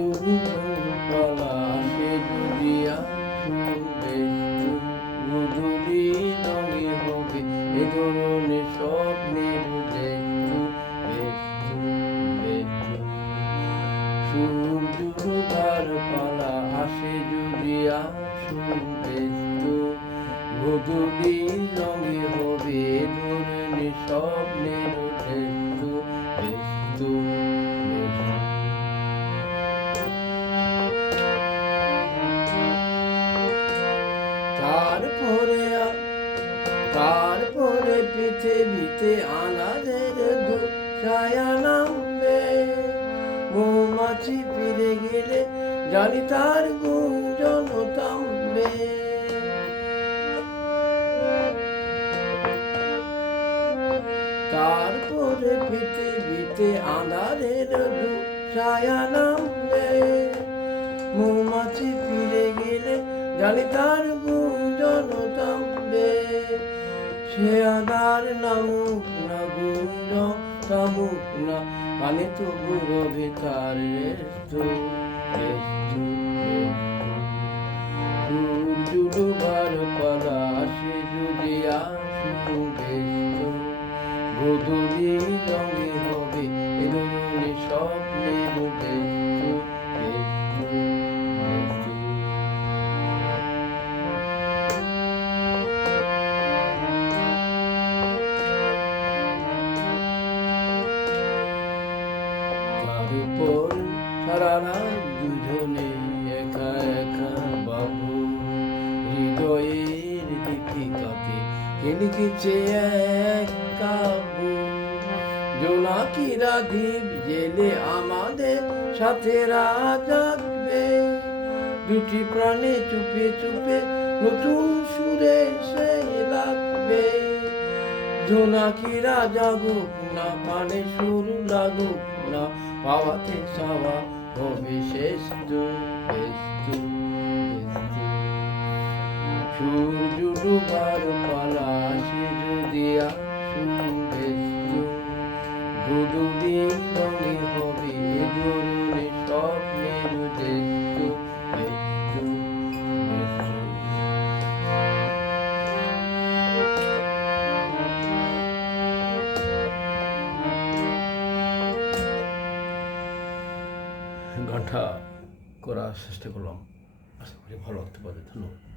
সূর্যপালা সে যদি আসবে, গোধূলি রঙে হবে এ ধরনের স্বপ্নের দেশু বেশু বেশু। সূর্যর পালা আসে যদি আসবে, গোধূলি রঙে হবে এ ধরনের স্বপ্নের দেশু বেশু বেশু। তারপরে পৃথিবীতে আনাদের ছায়া নামবে, মৌমাছি ফিরে গেলে জানি তার গুঞ্জন থামবে। তারপরে পৃথিবীতে আঁধারের ছায়া নামবে, মৌমাছি ফিরে গেলে জানি তার গুঞ্জন থামবে। সে আঁধার নামুক না গুঞ্জন থামুক না, কানে তবু রবে তার রেস্তু রেস্তু রেস্তু। সূর্য ডোবার পালা আসে যদি আসবে, গোধূলি রঙে হবে এ ধরনের স্বপ্নের দেশু দেশু দেশু। তারপর সারা রাত দুজনে একা একা বাবু, হৃদয়ের দীপিকাতে কে লিখেছে এক কাব্য। জোনাকিরা দ্বীপ জেলে আমাদের সাথে রাত জাগবে, দুটি প্রাণে চুপে চুপে নতুন সুরে সে লাগবে। জোনাকিরা জাগুক না, পানে সুর লাগুক না, পাওয়াতে চাওয়া হবে শেষ বেস্তু বেস্তু। সূর্য ডোবার পালা আসে যদি আসবে, গোধূলি রঙে হবে এ ধরনের স্বপ্নের দেশু বেশু বেশু। গানটা করার চেষ্টা করলাম, আশা করি ভালো লাগতে পারে। ধন্যবাদ।